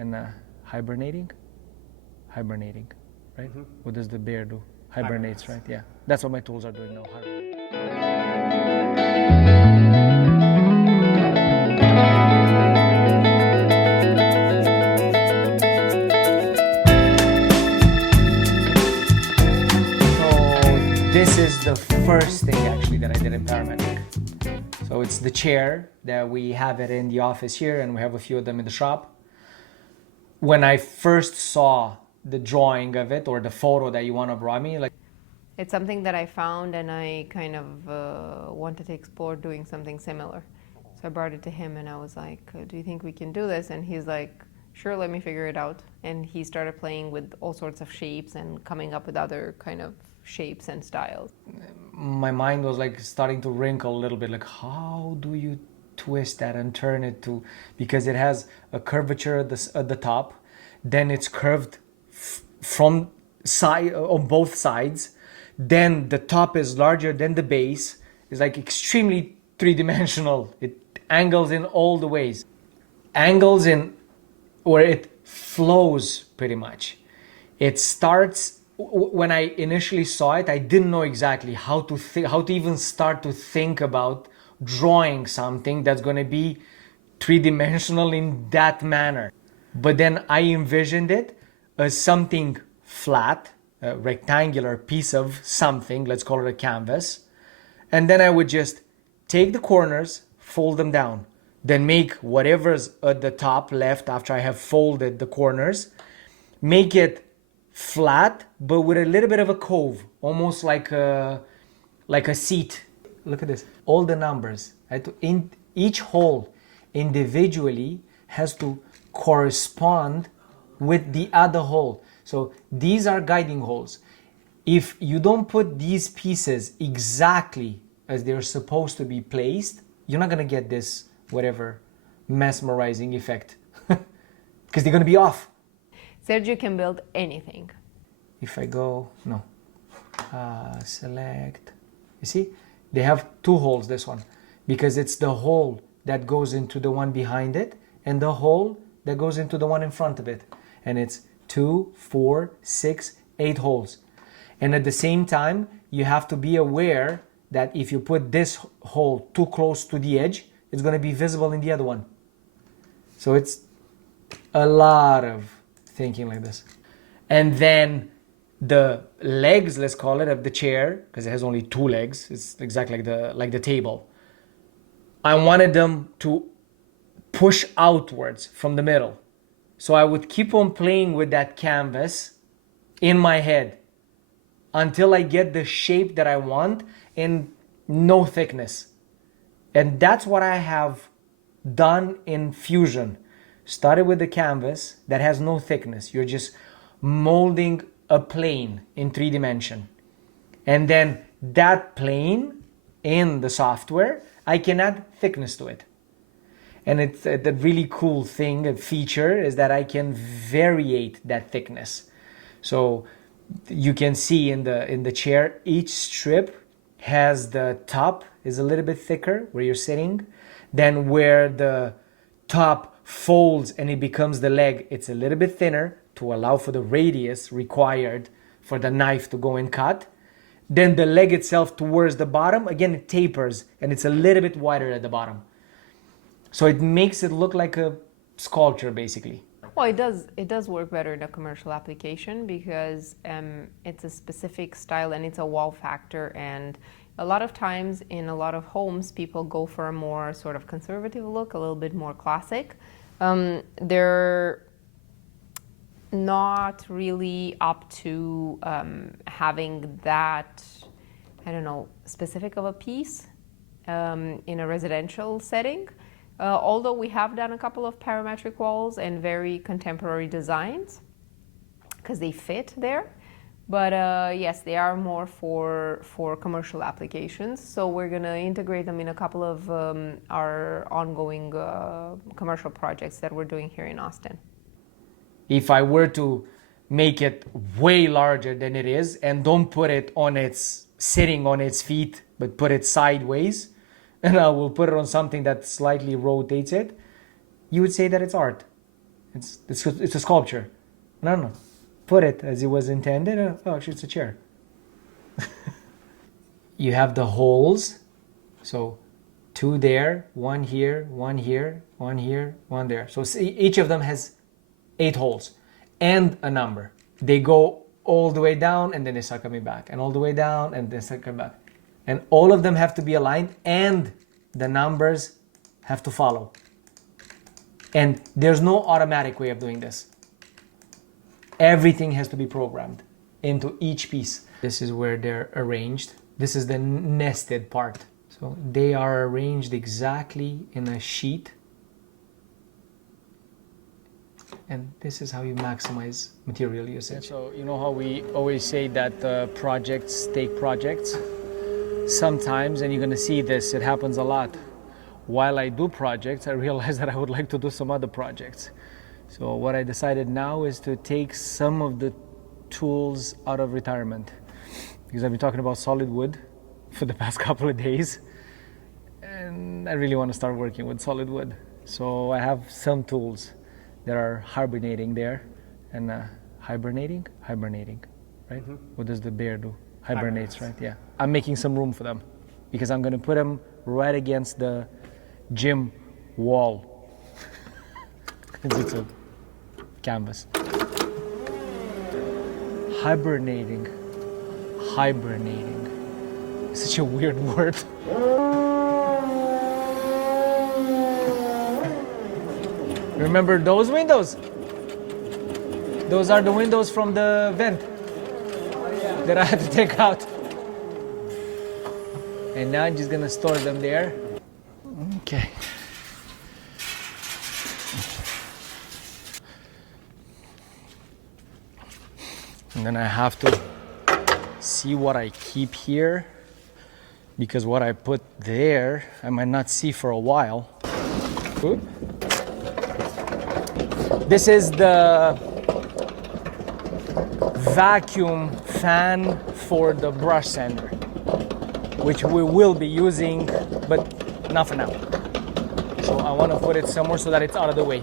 and hibernating, right? Mm-hmm. What does the bear do? Hibernates, right? Yeah, that's what my tools are doing now. So this is the first thing actually that I did in Parametric. So it's the chair that we have it in the office here, and we have a few of them in the shop. When I first saw the drawing of it, or the photo that Ioana brought me, like, it's something that I found, and I kind of wanted to explore doing something similar. So I brought it to him, and I was like, do you think we can do this? And he's like, sure, let me figure it out. And he started playing with all sorts of shapes and coming up with other kind of shapes and styles. My mind was like starting to wrinkle a little bit, like, how do you twist that and turn it to, because it has a curvature at the top, then it's curved from side on both sides, then the top is larger than the base. It's like extremely three-dimensional. It angles in all the ways, angles in, or it flows pretty much. It starts, when I initially saw it, I didn't know exactly how to even start to think about drawing something that's going to be three-dimensional in that manner. But then I envisioned it as something flat, a rectangular piece of something, let's call it a canvas, and then I would just take the corners, fold them down, then make whatever's at the top left after I have folded the corners, make it flat but with a little bit of a cove, almost like a seat. Look at this, all the numbers, right? In each hole individually has to correspond with the other hole. So these are guiding holes. If you don't put these pieces exactly as they're supposed to be placed, you're not going to get this whatever mesmerizing effect because they're going to be off. Sergio can build anything. If I go, no, select, you see, they have two holes, this one, because it's the hole that goes into the one behind it and the hole that goes into the one in front of it. And it's 2, 4, 6, 8 holes. And at the same time, you have to be aware that if you put this hole too close to the edge, it's going to be visible in the other one. So it's a lot of thinking like this. And then the legs, let's call it, of the chair, because it has only 2 legs, it's exactly like the table. I wanted them to push outwards from the middle. So I would keep on playing with that canvas in my head until I get the shape that I want and no thickness. And that's what I have done in Fusion. Started with the canvas that has no thickness. You're just molding a plane in 3 dimension. And then that plane in the software, I can add thickness to it. And it's the really cool thing, a feature, is that I can variate that thickness. So you can see in the chair, each strip has the top is a little bit thicker where you're sitting. Then where the top folds and it becomes the leg, it's a little bit thinner to allow for the radius required for the knife to go and cut. Then the leg itself towards the bottom, again, it tapers and it's a little bit wider at the bottom. So it makes it look like a sculpture, basically. Well, it does work better in a commercial application because it's a specific style and it's a wow factor. And a lot of times in a lot of homes, people go for a more sort of conservative look, a little bit more classic. They're not really up to having that, I don't know, specific of a piece in a residential setting. Although we have done a couple of parametric walls and very contemporary designs because they fit there. But yes, they are more for commercial applications. So we're going to integrate them in a couple of our ongoing commercial projects that we're doing here in Austin. If I were to make it way larger than it is and don't put it on its sitting on its feet, but put it sideways, and I will put it on something that slightly rotates it, you would say that it's art. It's a sculpture. No. Put it as it was intended. Oh, actually, it's a chair. You have the holes. So 2 there, 1 here, 1 here, 1 here, 1 there. So each of them has 8 holes and a number. They go all the way down and then they start coming back, and all the way down and then start coming back. And all of them have to be aligned and the numbers have to follow. And there's no automatic way of doing this. Everything has to be programmed into each piece. This is where they're arranged. This is the nested part. So they are arranged exactly in a sheet. And this is how you maximize material usage. So you know how we always say that projects take projects? Sometimes, and you're gonna see this, it happens a lot. While I do projects, I realize that I would like to do some other projects. So what I decided now is to take some of the tools out of retirement, because I've been talking about solid wood for the past couple of days, and I really want to start working with solid wood. So I have some tools that are hibernating there, and hibernating, right? Mm-hmm. What does the bear do? Hibernates, right? Yeah. I'm making some room for them because I'm going to put them right against the gym wall. It's a canvas. Hibernating. Such a weird word. Remember those windows? Those are the windows from the vent that I had to take out. And now I'm just gonna store them there. Okay. And then I have to see what I keep here, because what I put there, I might not see for a while. Ooh. This is the vacuum fan for the brush sander, which we will be using, but not for now. So I want to put it somewhere so that it's out of the way.